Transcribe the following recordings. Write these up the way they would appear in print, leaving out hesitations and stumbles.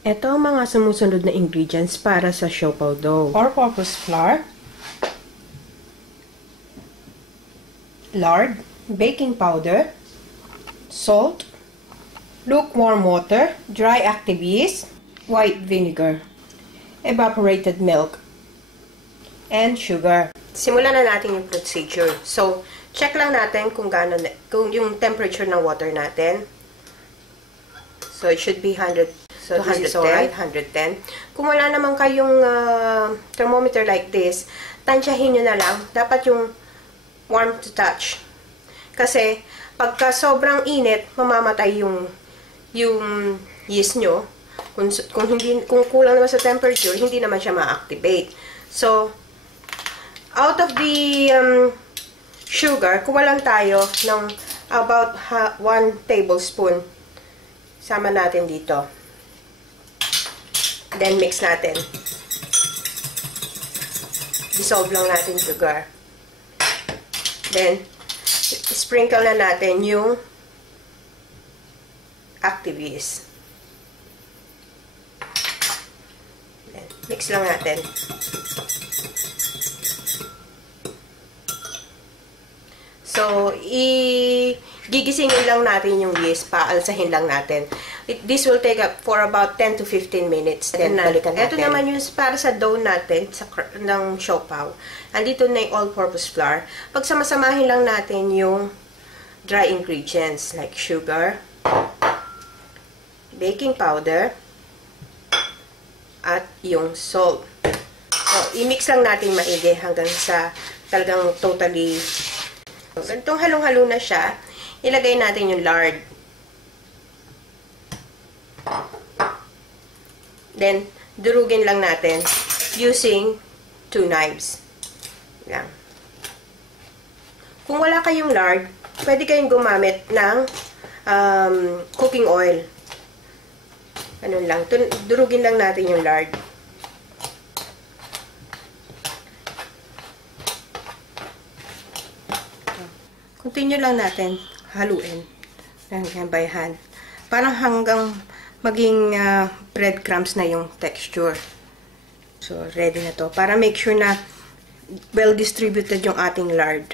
Ito ang mga sumusunod na ingredients para sa siopaw dough. All-purpose flour, lard, baking powder, salt, lukewarm water, dry active yeast, white vinegar, evaporated milk, and sugar. Simulan na natin yung procedure. So, check lang natin kung yung temperature ng water natin. So, it should be 100. So, 110. 110. Kung wala naman kayong thermometer like this, tansyahin nyo na lang. Dapat yung warm to touch. Kasi, pagka sobrang init, mamamatay yung yeast nyo. Kung kulang naman sa temperature, hindi naman siya ma-activate. So, out of the sugar, kuha lang tayo ng about 1 tablespoon. Sama natin dito. Then, mix natin. Dissolve lang natin sugar. Then, sprinkle na natin yung active yeast. Then, mix lang natin. So, gigisingin lang natin yung yeast, paalsahin lang natin. This will take up for about 10 to 15 minutes. Then, balikan natin. Ito naman yung para sa dough natin, ng siopaw. Andito na yung all-purpose flour. Pagsamasamahin lang natin yung dry ingredients like sugar, baking powder, at yung salt. So, i-mix lang natin maigi hanggang sa talagang totally. Ganitong halong-halo na siya, ilagay natin yung lard. Then, durugin lang natin using 2 knives. Yan. Kung wala kayong lard, pwede kayong gumamit ng cooking oil. Ano lang, durugin lang natin yung lard. Continue lang natin haluin by hand. Parang hanggang maging breadcrumbs na yung texture. So, ready na to. Para make sure na well distributed yung ating lard.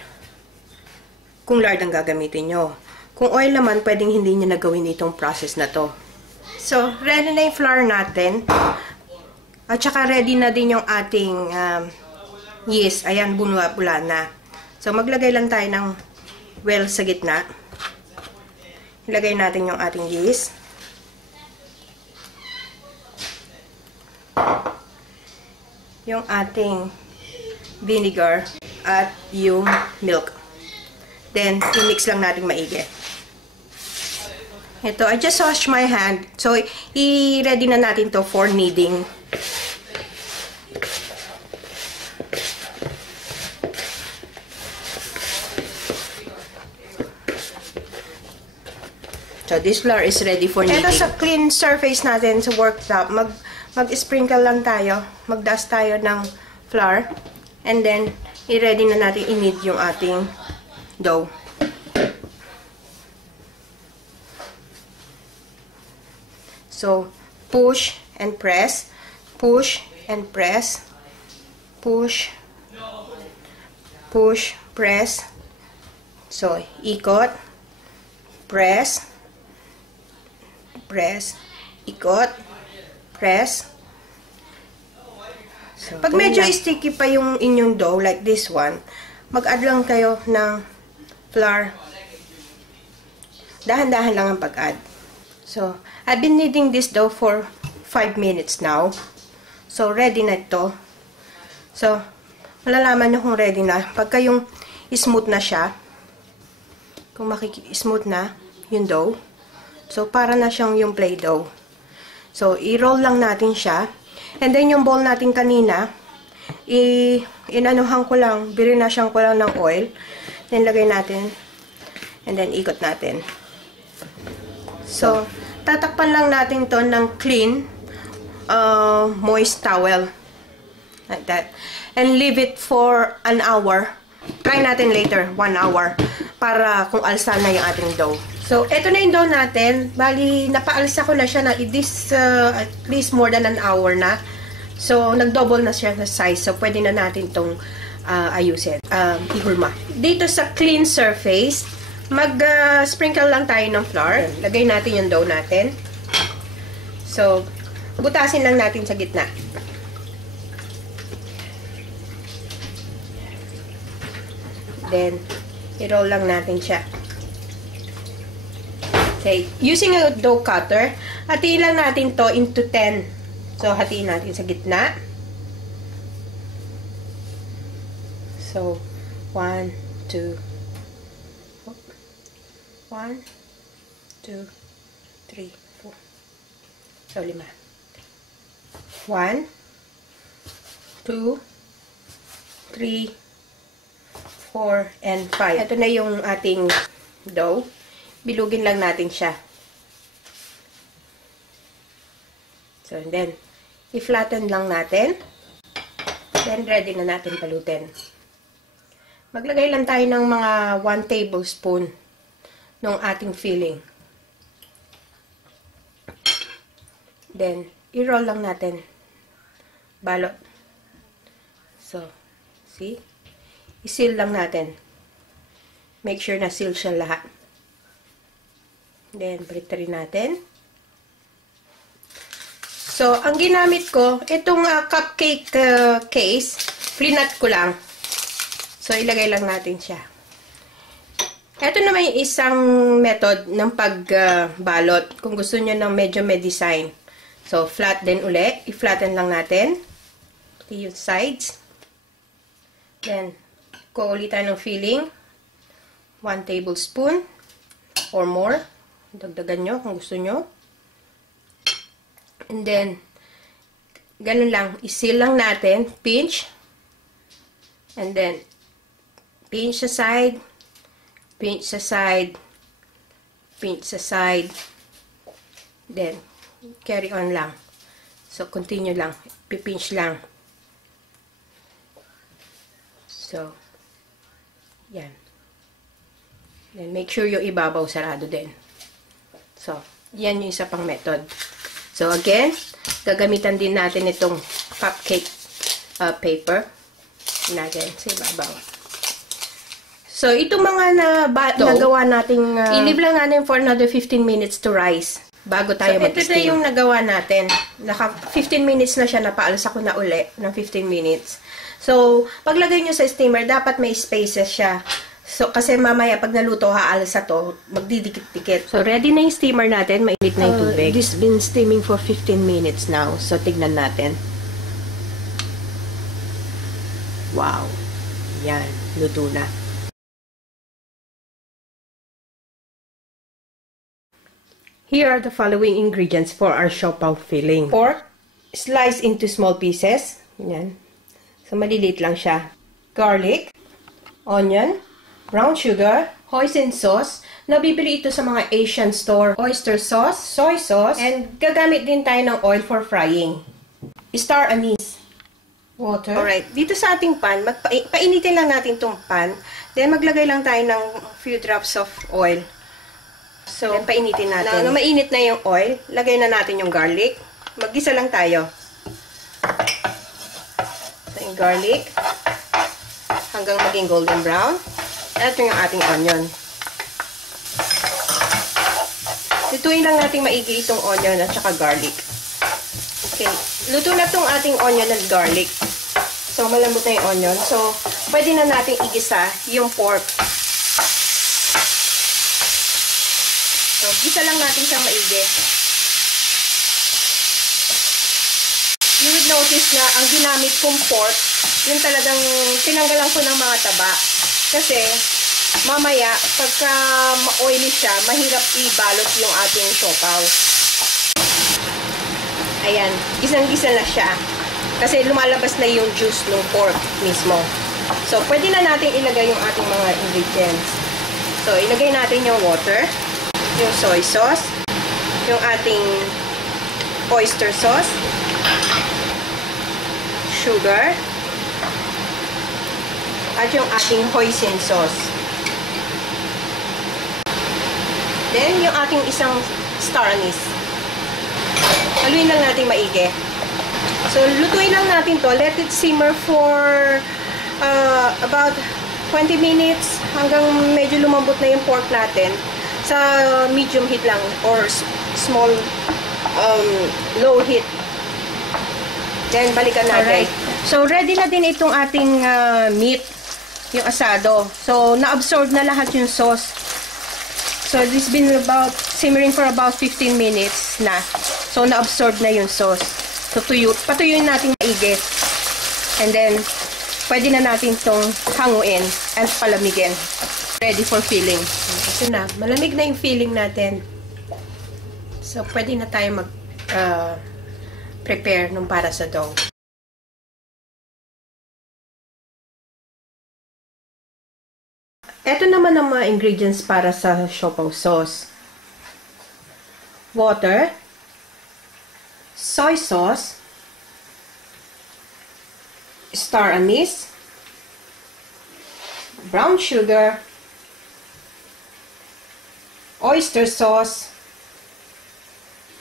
Kung lard ang gagamitin nyo. Kung oil naman, pwedeng hindi nyo nagawin itong process na to. So, ready na yung flour natin. At saka ready na din yung ating yeast. Ayan, bula na. So, maglagay lang tayo ng well sa gitna. Ilagay natin yung ating yeast. Yung ating vinegar at yung milk. Then, i-mix lang natin maigi. Ito, I just washed my hand. So, i-ready na natin to for kneading. So, this flour is ready for kneading. Ito sa clean surface natin sa worktop, mag-sprinkle lang tayo. Mag-dust tayo ng flour. And then, i-ready na natin i-knead yung ating dough. So, push and press. Push and press. Push. Push, press. So, ikot. Press. Press. Ikot. Press. So, pag medyo sticky pa yung inyong dough, like this one, mag-add lang kayo ng flour. Dahan-dahan lang ang pag-add. So, I've been kneading this dough for 5 minutes now. So, ready na ito. So, malalaman nyo kung ready na. Pagka yung smooth na siya, kung smooth na yung dough, so, para na siyang yung Play-Doh. So, i-roll lang natin siya. And then, yung bowl natin kanina, inanuhan ko lang, birinasyan ko lang ng oil. Then, lagay natin. And then, ikot natin. So, tatakpan lang natin to ng clean, moist towel. Like that. And leave it for an hour. Try natin later, 1 hour. Para kung alsa na yung ating dough. So, eto na yung dough natin. Bali, napaalsa ko na siya na at least more than an hour na. So, nag-double na siya sa size. So, pwede na natin itong ayusin. Ihulma. Dito sa clean surface, mag-sprinkle lang tayo ng flour. Lagay natin yung dough natin. So, butasin lang natin sa gitna. Then, i-roll lang natin siya. Okay, using a dough cutter, hatiin lang natin to into 10. So, hatiin natin sa gitna. So, 1, 2, 1, 2, 3, 4. So, 5. 1, 2, 3, 4, and 5. Ito na yung ating dough. Bilugin lang natin siya. So, and then, i-flatten lang natin. Then, ready na natin palutin. Maglagay lang tayo ng mga 1 tablespoon ng ating filling. Then, i-roll lang natin. Balot. So, see? I-seal lang natin. Make sure na seal siya lahat. Then, balik rin natin. So, ang ginamit ko, itong cupcake case, flinat ko lang. So, ilagay lang natin siya. Ito naman yung isang method ng pagbalot. Kung gusto nyo ng medyo may design. So, flat din uli. I-flatten lang natin. Pati yung sides. Then, kuha ulit tayo ng filling. 1 tablespoon or more. Dagdagan nyo kung gusto nyo. And then, ganun lang. I-seal lang natin. Pinch. And then, pinch sa side. Pinch sa side. Pinch sa side. Then, carry on lang. So, continue lang. Pipinch lang. So, yan. Then, make sure yung ibabaw sarado din. So, yan yung isa pang method. So, again, gagamitan din natin itong cupcake paper. Natin sa ibabaw. So, itong mga nagawa nating, i-leave lang natin for another 15 minutes to rise bago tayo mag-steam. So, ito na yung nagawa natin. Naka 15 minutes na siya, napaalsa ko na uli ng 15 minutes. So, paglagay nyo sa steamer, dapat may spaces siya. So, kasi mamaya, pag naluto, haalsa to, magdidikit-dikit. So, ready na yung steamer natin. Mainit na yung tubig. This been steaming for 15 minutes now. So, tignan natin. Wow. Yan. Luto na. Here are the following ingredients for our siopaw filling. Pork, sliced into small pieces. Yan. So, maliliit lang siya. Garlic, onion, brown sugar, hoisin sauce. Nabibili ito sa mga Asian store. Oyster sauce, soy sauce, and gagamit din tayo ng oil for frying. Star anise. Water. Alright, dito sa ating pan, painitin lang natin itong pan. Then, maglagay lang tayo ng few drops of oil. So, then, painitin natin. Na mainit na yung oil, lagay na natin yung garlic. Mag-gisa lang tayo. So, yung garlic, hanggang maging golden brown. Ito yung ating onion. Lutuin lang natin maigi itong onion at saka garlic. Okay, luto na itong ating onion at garlic. So, malambot na yung onion. So, pwede na natin igisa yung pork. So, gisa lang natin siyang maigi. You would notice na ang ginamit kong pork, yung talagang tinanggalan ko ng mga taba. Kasi, mamaya, pagka ma-oily siya, mahirap ibalot yung ating siopaw. Ayan, gisang-gisa na siya. Kasi lumalabas na yung juice ng pork mismo. So, pwede na natin ilagay yung ating mga ingredients. So, ilagay natin yung water, yung soy sauce, yung ating oyster sauce, sugar, at yung ating hoisin sauce. Then, yung ating isang star anise. Haluin lang natin maigi. So, lutuin lang natin to. Let it simmer for about 20 minutes hanggang medyo lumambot na yung pork natin. Sa medium heat lang or small, low heat. Then, balikan natin. Alright. So, ready na din itong ating meat, yung asado. So, na-absorb na lahat yung sauce. So, this been about simmering for about 15 minutes na. So, na-absorb na yung sauce. So, patuyuin natin maigi. And then, pwede na natin itong hanguin and palamigin. Ready for filling. Kasi na, malamig na yung filling natin. So, pwede na tayo prepare nung para sa dough. Ito naman ang mga ingredients para sa siopaw sauce. Water, soy sauce, star anise, brown sugar, oyster sauce,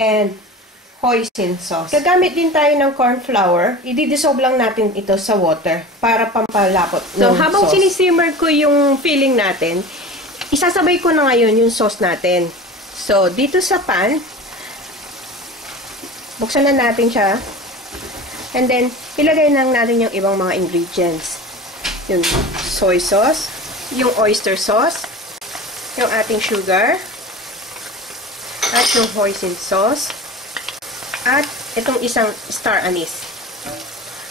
and hoisin sauce. Gagamit din tayo ng corn flour. I-dissolve lang natin ito sa water para pampalapot ng sauce. So, habang sinisimmer ko yung filling natin, isasabay ko na ngayon yung sauce natin. So, dito sa pan, buksan na natin siya. And then, ilagay lang natin yung ibang mga ingredients. Yung soy sauce, yung oyster sauce, yung ating sugar, at yung hoisin sauce, at itong isang star anise.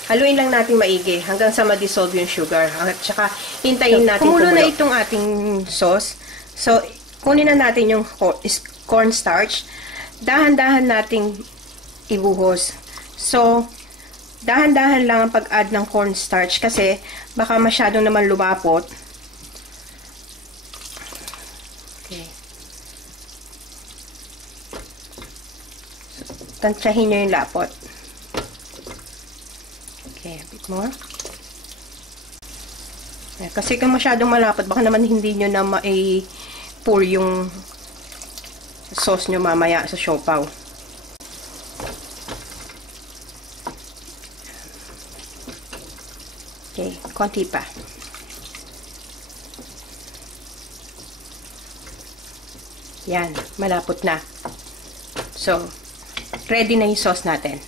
Haluin lang natin maigi hanggang sa ma-dissolve yung sugar. At saka hintayin natin kumulo na itong ating sauce. So, kunin na natin yung cornstarch. Dahan-dahan nating ibuhos. So, dahan-dahan lang ang pag-add ng cornstarch kasi baka masyadong naman lumapot. Okay. Tansyahin nyo yung lapot. Okay, a bit more. Kasi kung masyadong malapot, baka naman hindi nyo na ma-pour yung sauce nyo mamaya sa siopaw. Okay, konti pa. Yan, malapot na. So, ready na yung sauce natin.